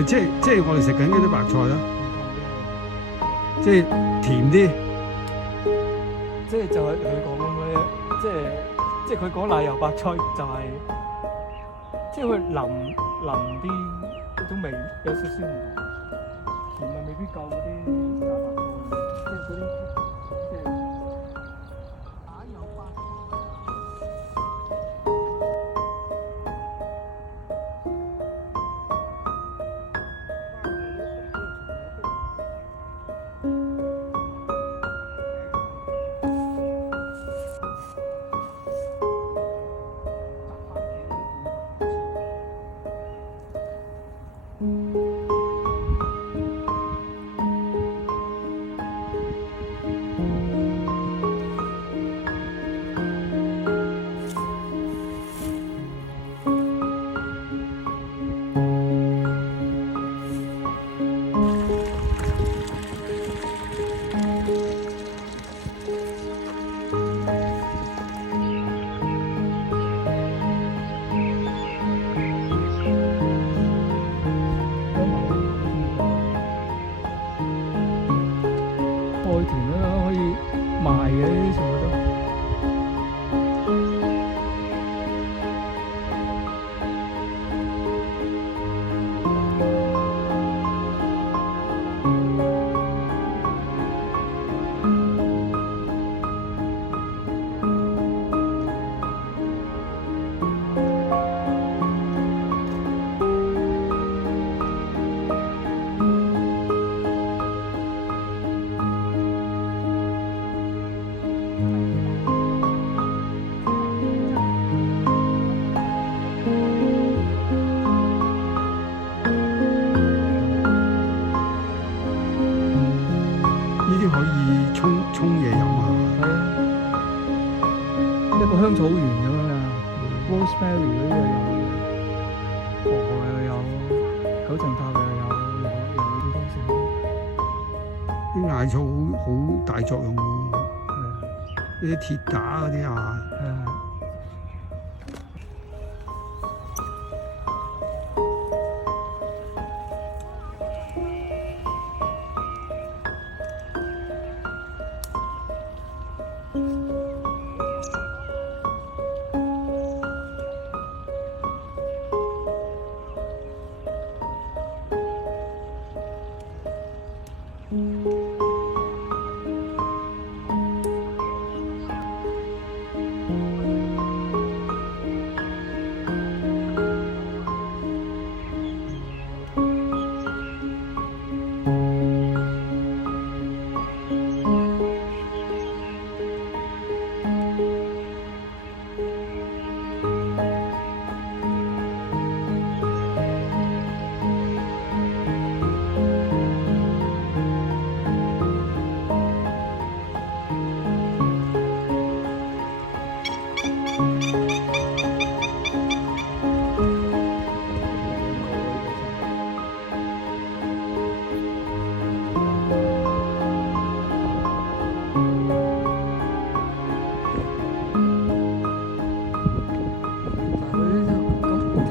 咪即係我哋食緊嗰啲白菜啦，即係甜啲。即係就係佢講咁嘅，即係佢講奶油白菜就係、即係佢腍啲嗰種味有少少唔同，甜味未必夠嗰啲炸白菜，即係嗰啲即係奶油白菜田啦，可以賣嘅呢啲全部都。呢啲可以沖嘢飲啊！係啊，一個香草園咁樣啊，rosemary 嗰啲又有，薄荷又有，九層塔又有啲東西。啲艾草好大作用喎，係啊，呢啲鐵打嗰啲啊，係啊。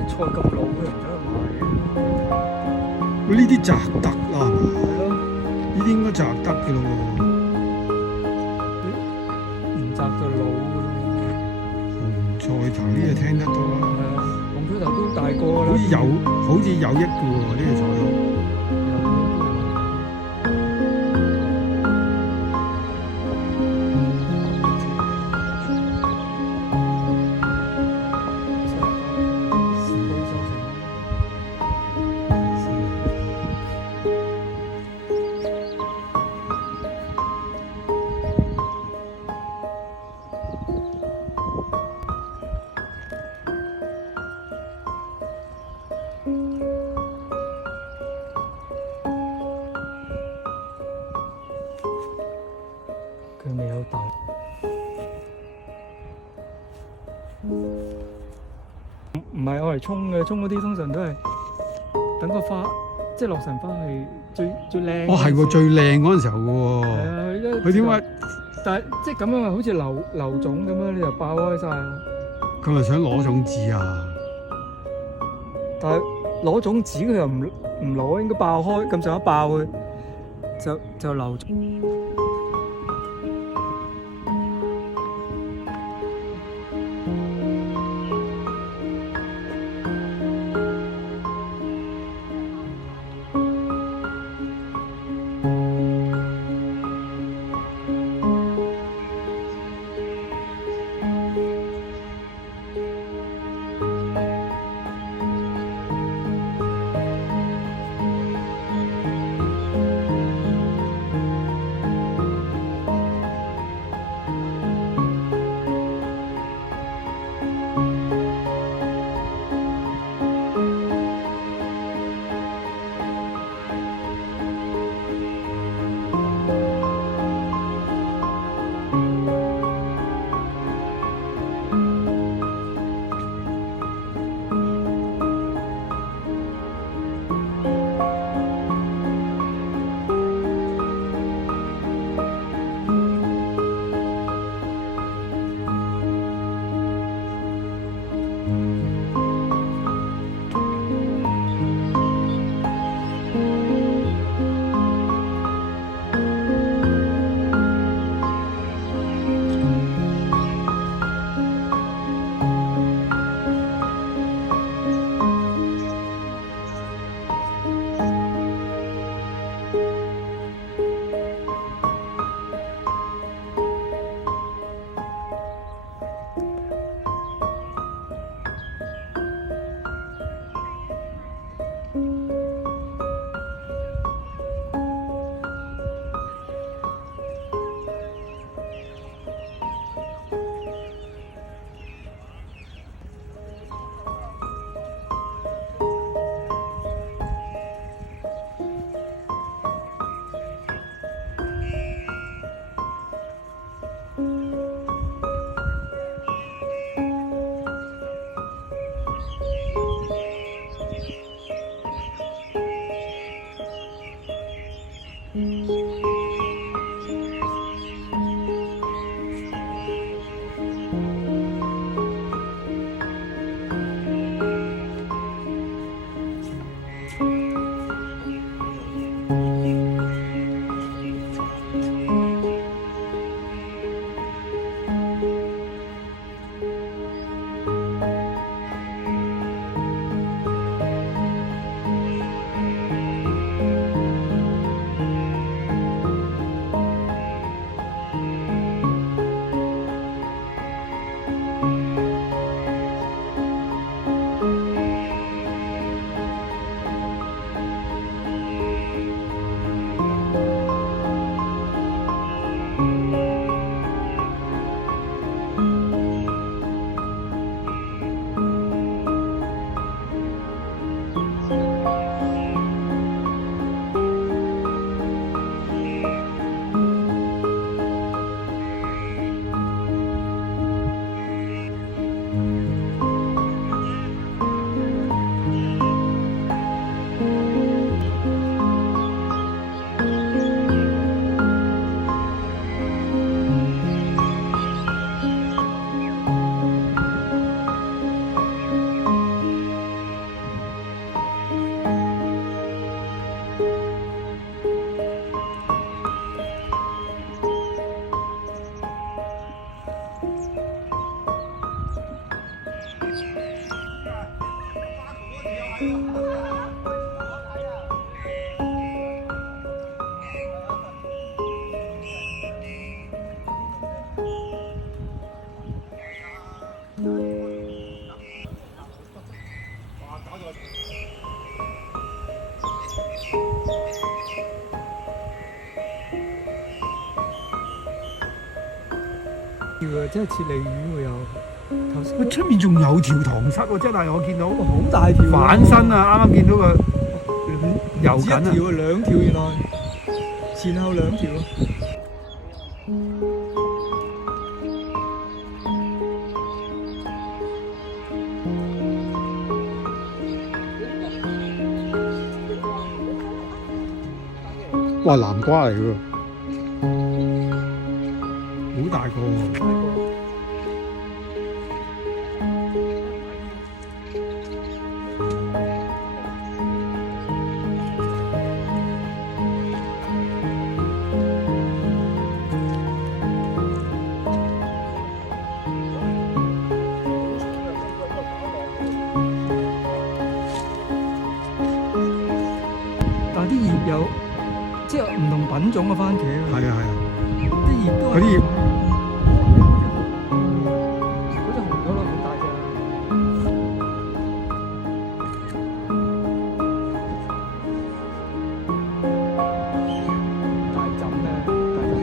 菜咁老嘅人走去買嘅，呢啲摘得啦，係嘛？係咯，呢啲應該摘得嘅咯喎。唔摘就老嘅咯。紅菜頭呢就聽得多啦，係啊，紅菜頭都大個啦。好似有益嘅喎呢個菜。佢未有豆，唔係我嚟沖嘅，沖嗰啲通常都係等個花，即係洛神花係最靚。哦，係喎，最靚嗰陣時候嘅喎。係啊，佢點解？但係即係咁樣啊，好似流種咁樣，你就爆開晒啦。佢咪想攞種子啊？但係攞種子佢又唔唔攞，應該爆開咁上下爆佢，就流。真係似鯉魚喎又。頭先喂，出面仲有條塘虱喎，真係我見到好大條反身啊！啱啱見到個游緊啊！一條兩條原來，前後兩條。哇，南瓜嚟喎，好大個喎。即係唔同品種嘅番茄啊，係啊係啊，啲葉都係嗰啲葉嗰隻紅咗啦，好大隻啊！大枕咧，大枕。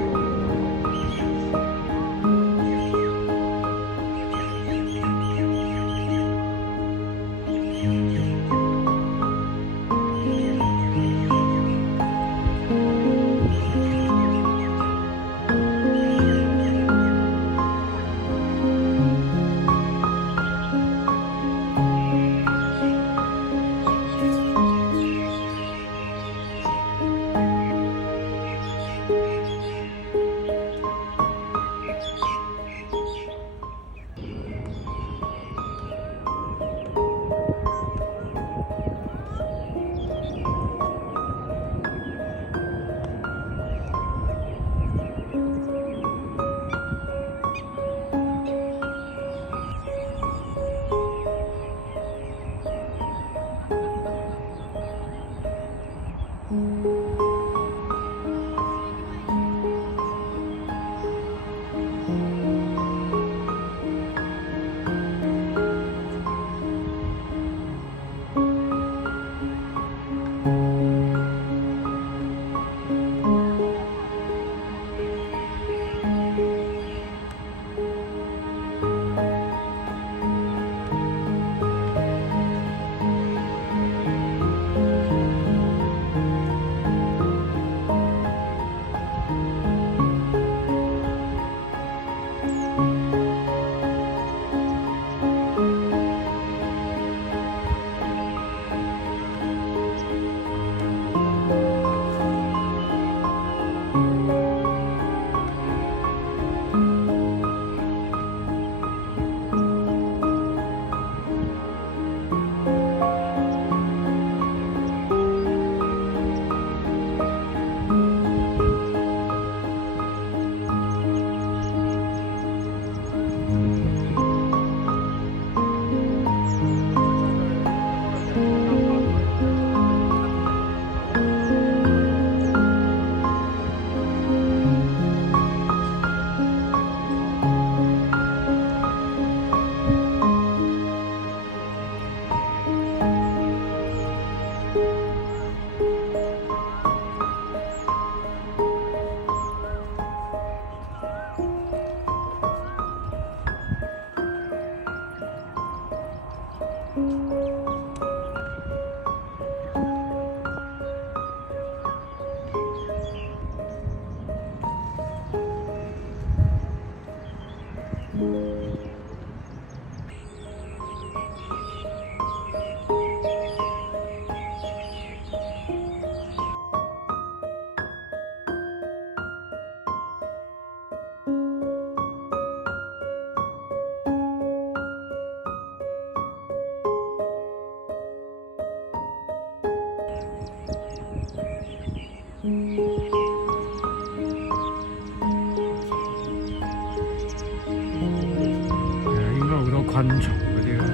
應該好多昆蟲嗰啲啦。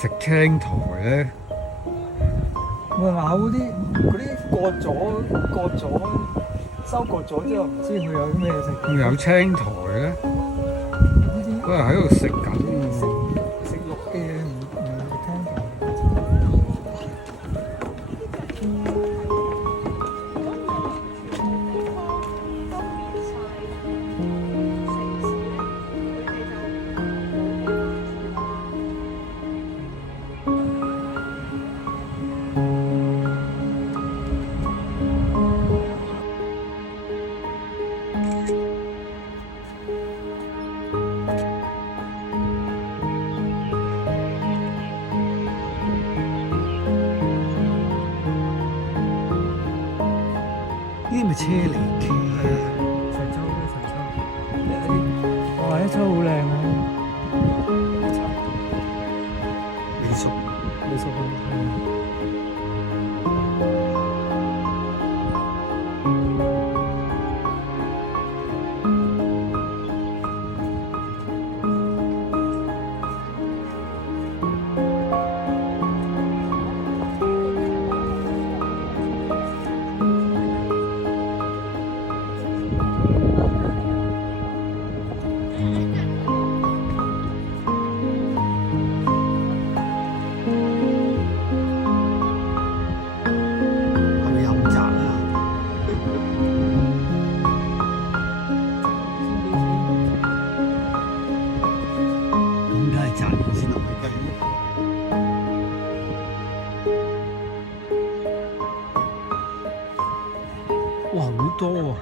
食青苔咧？會咬嗰啲割咗收割咗之後，唔知佢有啲咩食。咁有青苔咧？呢啲佢係喺度食緊喎。食肉嘅嘢唔係青苔。呢啲咪車厘茄啊？長洲咧，長洲，哇！一抽好靚啊！未熟。未熟啊，係咪飲宅啊？咁梗係宅完先落去㗎。哇！好多啊！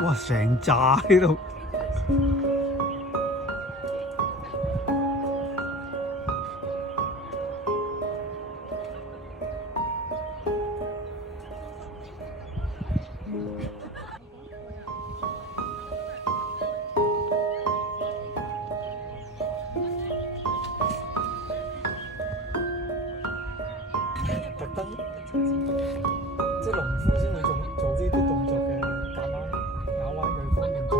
哇！成扎喺度。特登即係農夫先會做呢啲動作嘅，夾硬咬彎佢方便做。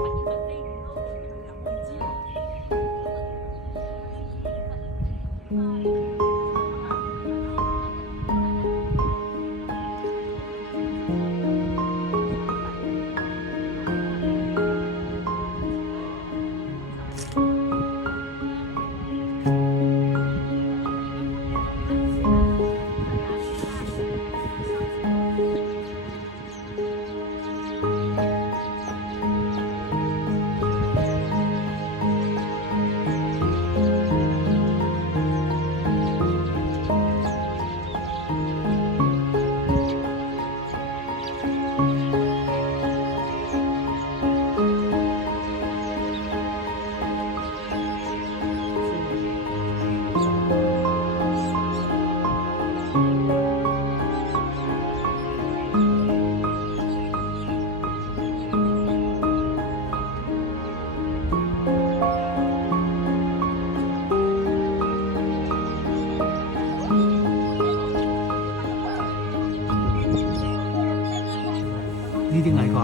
呢啲矮瓜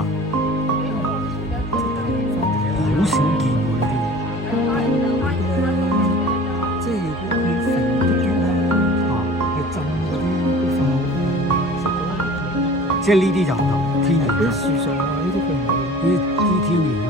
好少見喎，呢即係佢肥啲咧，係浸嗰啲飯，即係呢啲就唔同天然啲樹上啊，呢啲佢唔會。啲天然咯。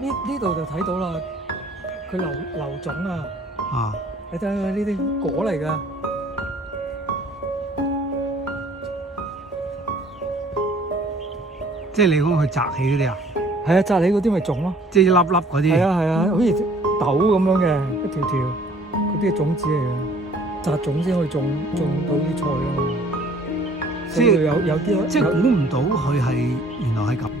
呢度就睇到啦，佢留種啊！啊！你睇下呢啲果嚟㗎，即係你講佢摘起嗰啲啊？係啊，摘起嗰啲咪種咯，即係一粒粒嗰啲。係啊係啊，好似豆咁樣嘅一條條，嗰啲係種子嚟嘅，摘種先可以種到啲菜啊嘛。即係有啲即係估唔到佢係原來係咁。